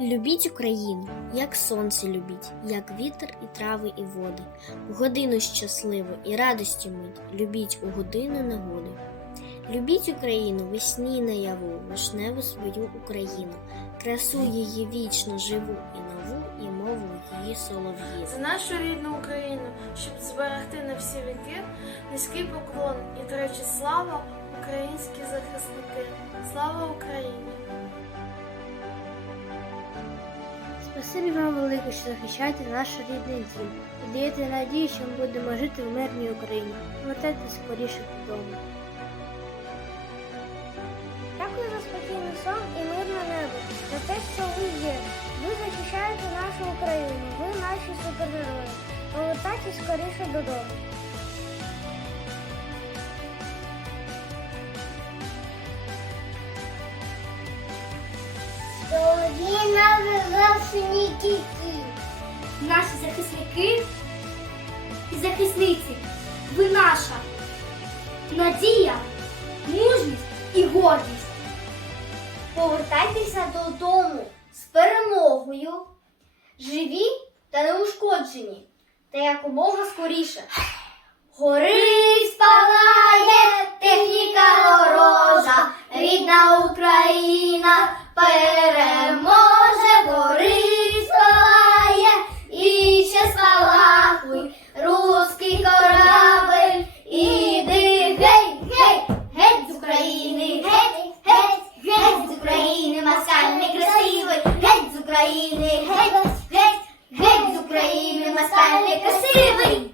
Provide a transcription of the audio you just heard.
Любіть Україну, як сонце любіть, як вітер і трави і води. В годину щасливу і радості мить, любіть у годину негоди. Любіть Україну весні наяву, вишневу свою Україну, красу її вічно живу і нову, і мову її солов'їну. За нашу рідну Україну, щоб зберегти на всі віки, низький поклон і тричі слава українські захисники. Слава Україні! Спасибі вам велике, що захищаєте наш рідний дім і даєте надію, що ми будемо жити в мирній Україні. Повертайтесь скоріше додому. Дякую за спокійний сон і мирне небо, за те, що ви є. Ви захищаєте нашу Україну, ви наші супергерої. Повертайтесь скоріше додому. Вигасні Наші захисники і захисниці, ви наша надія, мужність і гордість. Повертайтеся додому з перемогою, живі та неушкоджені, та якомога скоріше. Гори спалає техніка ворожа, рідна Україна переможе, України, геть, геть, геть з України, москаль некрасивий.